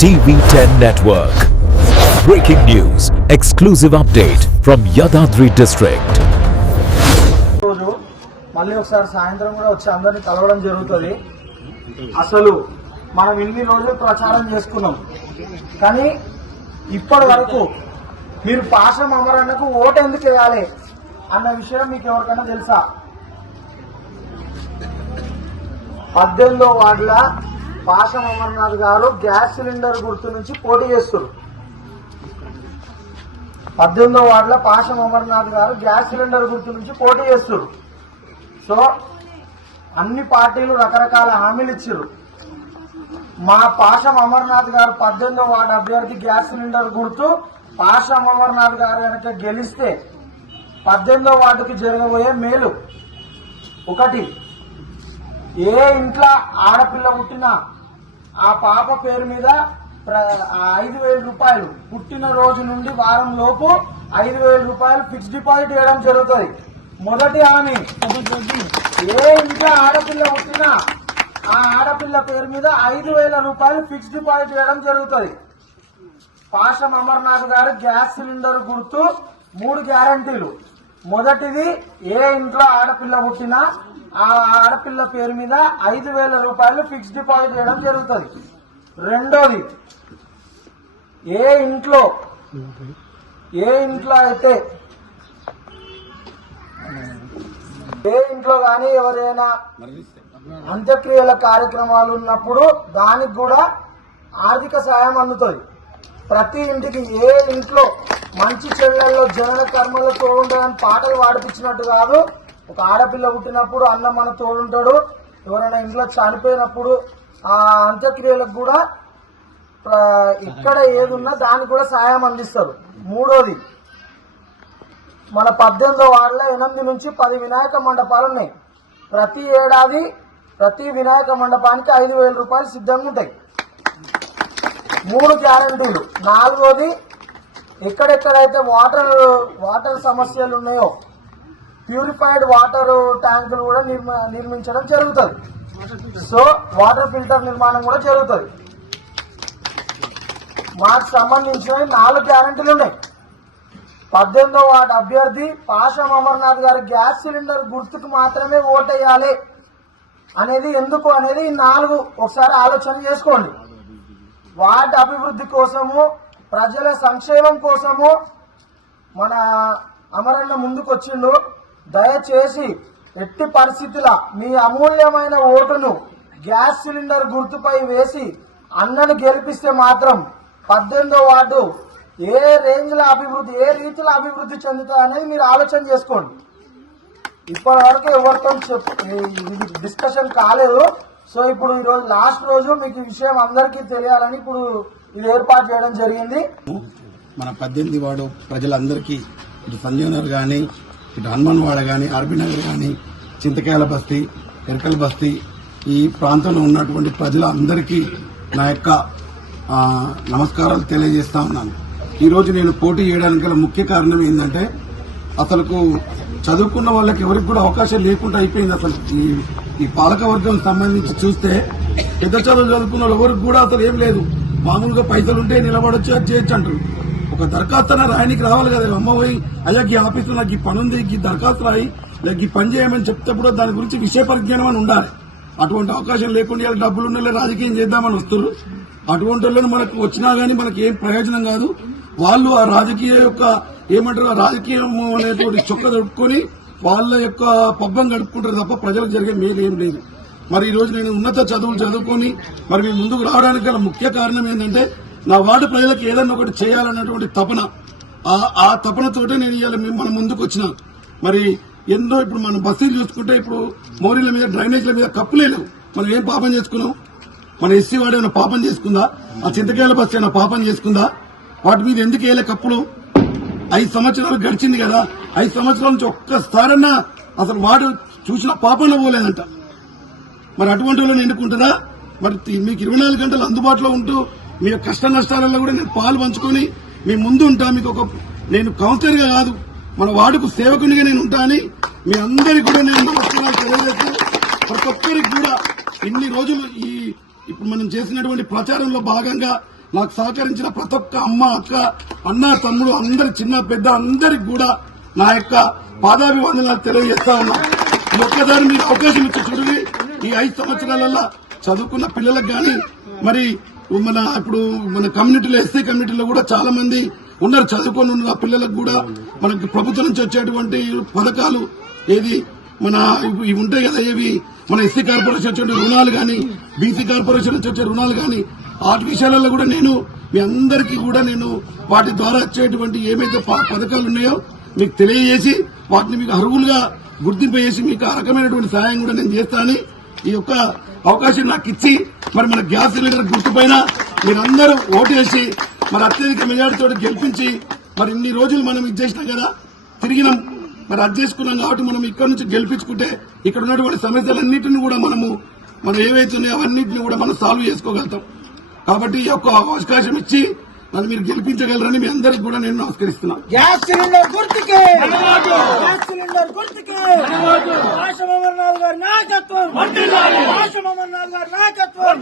TV10 Network. Breaking news, exclusive update from Yadadri district. రోజు మళ్ళీ ఒకసారి సాయంత్రం కూడా వచ్చి అందరిని కలవడం జరుగుతుంది. అసలు మనం ఇన్ని రోజులు ప్రచారం చేసుకున్నాం, కానీ ఇప్పటి వరకు మీరు పాషం అమరన్నకు ఓటు ఎందుకు వేయాలి అన్న విషయం మీకు ఎవరికైనా తెలుసా? 18వ వార్డుల పాషం అమర్నాథ్ గారు గ్యాస్ సిలిండర్ గుర్తు నుంచి పోటీ చేస్తారు. 18వ వార్డుల పాషం అమర్నాథ్ గారు గ్యాస్ సిలిండర్ గుర్తు నుంచి పోటీ చేస్తారు. సో అన్ని పార్టీలు రకరకాల హామీలు ఇచ్చారు. మా పాషం అమర్నాథ్ గారు 18వ వార్డు అభ్యర్థి గ్యాస్ సిలిండర్ గుర్తు పాషం అమర్నాథ్ గారు కనుక గెలిస్తే 18వ వార్డుకి జరగబోయే మేలు ఒకటి, ఏ ఇంట్లో ఆడపిల్ల పుట్టినా ఆ పాప పేరు మీద 5,000 రూపాయలు, పుట్టిన రోజు నుండి వారం లోపు 5,000 రూపాయలు ఫిక్స్ డిపాజిట్ చేయడం జరుగుతుంది. మొదటి హామీ, ఏ ఇంట్లో ఆడపిల్ల పుట్టినా ఆ ఆడపిల్ల పేరు మీద 5,000 రూపాయలు ఫిక్స్ డిపాజిట్ చేయడం జరుగుతుంది. పాషం అమర్నాథ్ గారు గ్యాస్ సిలిండర్ గుర్తు 3 గ్యారంటీలు. మొదటిది, ఏ ఇంట్లో ఆడపిల్ల పుట్టినా ఆ ఆడపిల్ల పేరు మీద 5,000 రూపాయలు ఫిక్స్ డిపాజిట్ చేయడం జరుగుతుంది. రెండోది, ఏ ఇంట్లో అయితే ఏ ఇంట్లో కానీ ఎవరైనా అంత్యక్రియల కార్యక్రమాలు ఉన్నప్పుడు దానికి కూడా ఆర్థిక సాయం అందుతుంది. ప్రతి ఇంటికి, ఏ ఇంట్లో మంచి చెల్లెల్లో జనన కర్మలో తోడుంటాడని పాటలు పాడిపించినట్టు కాదు, ఒక ఆడపిల్ల పుట్టినప్పుడు అన్న మన తోడుంటాడు, ఎవరైనా ఇంట్లో చనిపోయినప్పుడు ఆ అంత్యక్రియలకు కూడా ఇక్కడ ఏదున్నా దానికి కూడా సాయం అందిస్తారు. మూడోది, మన 18వ వార్డులో 8 నుంచి 10 వినాయక మండపాలు ఉన్నాయి. ప్రతి ఏడాది ప్రతి వినాయక మండపానికి 5,000 రూపాయలు సిద్ధంగా ఉంటాయి. 3 గ్యారంటీలు. నాలుగోది, ఎక్కడెక్కడైతే వాటర్ సమస్యలు ఉన్నాయో ప్యూరిఫైడ్ వాటర్ ట్యాంకులు కూడా నిర్మించడం జరుగుతుంది. సో వాటర్ ఫిల్టర్ నిర్మాణం కూడా జరుగుతుంది. మాకు సంబంధించిన 4 గ్యారంటీలు ఉన్నాయి. 18వ వార్డు అభ్యర్థి పాషం అమర్నాథ్ గారి గ్యాస్ సిలిండర్ గుర్తుకు మాత్రమే ఓటేయాలి అనేది ఎందుకు అనేది 4 ఒకసారి ఆలోచన చేసుకోండి. వార్డు అభివృద్ధి కోసము, ప్రజల సంక్షేమం కోసము మన అమరన్న ముందుకు వచ్చిండు. దయచేసి ఎట్టి పరిస్థితుల మీ అమూల్యమైన ఓటును గ్యాస్ సిలిండర్ గుర్తుపై వేసి అన్నను గెలిపిస్తే మాత్రం 18వ వార్డు ఏ రేంజ్లో అభివృద్ధి, ఏ రీతిలో అభివృద్ధి చెందుతుంది అనేది మీరు ఆలోచన చేసుకోండి. ఇప్పటి వరకు ఎవరితో డిస్కషన్ కాలేదు. సో ఇప్పుడు ఈరోజు లాస్ట్ రోజు మీకు ఈ విషయం అందరికీ తెలియాలని ఇప్పుడు ఇది ఏర్పాటు చేయడం జరిగింది. మన 18వ వార్డు ప్రజలందరికీ, ఇటు సంజీవ్ నగర్ కానీ, ఇటు హనుమాన్ వాడ కానీ, ఆర్బీ నగర్ కానీ, చింతకాయల బస్తీ, ఎరకల బస్తీ, ఈ ప్రాంతంలో ఉన్నటువంటి ప్రజలందరికీ నా యొక్క నమస్కారాలు తెలియజేస్తా ఉన్నాను. ఈరోజు నేను పోటీ చేయడానికి గల ముఖ్య కారణం ఏంటంటే, అసలుకు చదువుకున్న వాళ్ళకి ఎవరికి కూడా అవకాశం లేకుండా అయిపోయింది. అసలు ఈ పాలకవర్గం సంబంధించి చూస్తే పెద్ద చదువులు చదువుకున్న వాళ్ళు ఎవరికి కూడా అసలు ఏం లేదు. మామూలుగా పైసలుంటే నిలబడొచ్చు, అది చేయొచ్చు అంటారు. ఒక దరఖాస్తు రాయనికి రావాలి కదా. అమ్మ పోయి, అయ్యా ఈ ఆఫీసులో నాకు ఈ పని ఉంది, ఈ దరఖాస్తు రాయి, లేక ఈ పని చేయమని చెప్తేప్పుడు దాని గురించి విషయ పరిజ్ఞానం అని ఉండాలి. అటువంటి అవకాశం లేకుండా డబ్బులున్న రాజకీయం చేద్దామని వస్తారు. అటువంటి వాళ్ళని మనకు వచ్చినా గానీ మనకి ఏం ప్రయోజనం కాదు. వాళ్ళు ఆ రాజకీయ యొక్క ఏమంటారు, రాజకీయం అనేటువంటి చొక్క దొరుకుకొని వాళ్ళ యొక్క పబ్బం గడుపుకుంటారు తప్ప ప్రజలకు జరిగే మేలు ఏం లేదు. మరి ఈ రోజు నేను ఉన్నత చదువులు చదువుకొని మరి మీ ముందుకు రావడానికి గల ముఖ్య కారణం ఏంటంటే, నా వార్డు ప్రజలకు ఏదన్నా ఒకటి చేయాలన్నటువంటి తపన, ఆ తపనతోటే నేను ఇవాళ మన ముందుకు వచ్చిన. మరి ఎన్నో ఇప్పుడు మనం బస్సులు చూసుకుంటే ఇప్పుడు మోరీల మీద, డ్రైనేజీల మీద కప్పులే లేవు. మనం ఏం పాపం చేసుకున్నాం? మన ఎస్సీ వాడు ఏమైనా పాపం చేసుకుందా? ఆ చింతకాయల బస్సు ఏమైనా పాపం చేసుకుందా? వాటి మీద ఎందుకు వేయలే కప్పులు? 5 సంవత్సరాలు గడిచింది కదా. 5 సంవత్సరాల నుంచి ఒక్కసారన్నా అసలు వాడు చూసిన పాపన పోలేదంట. మరి అటువంటి వాళ్ళని ఎన్నుకుంటుందా? మరి మీకు 24 గంటలు అందుబాటులో ఉంటూ మీ కష్ట నష్టాలలో కూడా నేను పాలు పంచుకొని మీ ముందు ఉంటా. మీకు నేను కౌన్సిలర్గా కాదు, మన వార్డుకు సేవకునిగా నేను ఉంటా అని మీ అందరికీ కూడా నేను నమస్కారాలు తెలియజేస్తూ, ప్రతి ఒక్కరికి కూడా ఇన్ని రోజులు ఇప్పుడు మనం చేసినటువంటి ప్రచారంలో భాగంగా నాకు సహకరించిన ప్రతి ఒక్క అమ్మ, అక్క, అన్న, తమ్ముడు, అందరి చిన్న పెద్ద అందరికి కూడా నా యొక్క పాదాభివందనాలు తెలియజేస్తా ఉన్నా. ఈ ఒక్కదాని మీరు అవకాశం ఇచ్చి చూడండి. ఈ 5 సంవత్సరాలలో చదువుకున్న పిల్లలకు గాని, మరి ఇప్పుడు మన కమ్యూనిటీలో, ఎస్సీ కమ్యూనిటీలో కూడా చాలా మంది ఉన్నారు, చదువుకొని ఉన్నారు. ఆ పిల్లలకు కూడా మనకి ప్రభుత్వం నుంచి వచ్చేటువంటి పథకాలు ఏది మన ఇవి ఉంటాయి కదా, ఏవి మన ఎస్సీ కార్పొరేషన్ వచ్చే రుణాలు గాని, బీసీ కార్పొరేషన్ నుంచి వచ్చే రుణాలు గాని, వాటి విషయాలలో కూడా నేను మీ అందరికీ కూడా నేను వాటి ద్వారా వచ్చేటువంటి ఏమైతే పథకాలు ఉన్నాయో మీకు తెలియజేసి వాటిని మీకు అర్హులుగా గుర్తింపు చేసి మీకు ఆ రకమైనటువంటి సహాయం కూడా నేను చేస్తానని ఈ యొక్క అవకాశం నాకు ఇచ్చి, మరి మన గ్యాస్ సిలిండర్ గుర్తుపైన మీరందరూ ఓటేసి మరి అత్యధిక మెజార్టీతో గెలిపించి, మరి ఇన్ని రోజులు మనం ఇది చేసినాం కదా, తిరిగినాం, మరి అది చేసుకున్నాం కాబట్టి మనం ఇక్కడ నుంచి గెలిపించుకుంటే ఇక్కడ ఉన్నటువంటి సమస్యలన్నింటినీ కూడా మనం ఏవైతే ఉన్నాయో అవన్నింటినీ కూడా మనం సాల్వ్ చేసుకోగలుగుతాం. కాబట్టి ఈ యొక్క అవకాశం ఇచ్చి మరి మీరు గెలిపించగలరని మీ అందరికి కూడా నేను నమస్కరిస్తున్నాను. గ్యాస్ సిలిండర్ గుర్తుకే, గ్యాస్ సిలిండర్ గుర్తుకే, ఆశ అమర్నాథ్ గారి నాయకత్వం, ఆశ అమర్నాథ్ గారి నాయకత్వం.